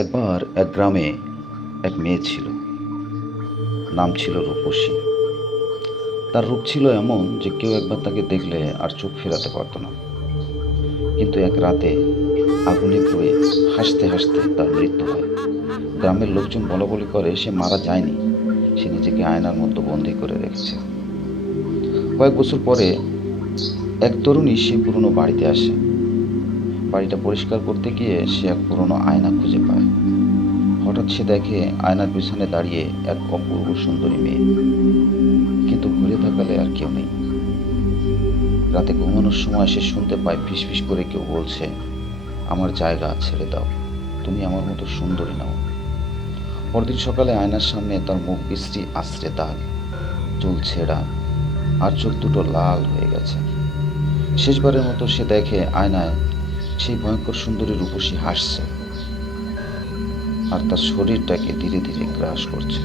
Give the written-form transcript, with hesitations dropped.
একবার এক গ্রামে এক মেয়ে ছিল। নাম ছিল রূপসী। তার রূপ ছিল এমন যে কেউ একবার তাকে দেখলে আর চোখ ফেরাতে পারত না। কিন্তু এক রাতে আগুনে পুড়ে হাসতে হাসতে তার মৃত্যু হয়। গ্রামের লোকজন বলাবলি করে সে মারা যায়নি, সে নিজেকে আয়নার মধ্যে বন্দি করে রেখেছে। কয়েক বছর পরে এক তরুণী সেই পুরনো বাড়িতে আসে। বাড়িটা পরিষ্কার করতে গিয়ে সে এক পুরনো আয়না খুঁজে পায়। হঠাৎ সে দেখে আয়নার পিছনে দাঁড়িয়ে এক অপূর্ব সুন্দরী মেয়ে, কিন্তু ঘুরে তাকালে আর কেউ নেই। রাতে ঘুমানোর সময় সে শুনতে পায় ফিসফিস করে কেউ বলছে, আমার জায়গা ছেড়ে দাও, তুমি আমার মতো সুন্দরী নাও। পরদিন সকালে আয়নার সামনে তার মুখ বিশ্রী আশ্রে দাগ, চুল ছেঁড়া, আর চোখ দুটো লাল হয়ে গেছে। শেষবারের মতো সে দেখে আয়নায় সেই ভয়ঙ্কর সুন্দরী রূপসী হাসছে, আর তার শরীরটাকে ধীরে ধীরে গ্রাস করছে।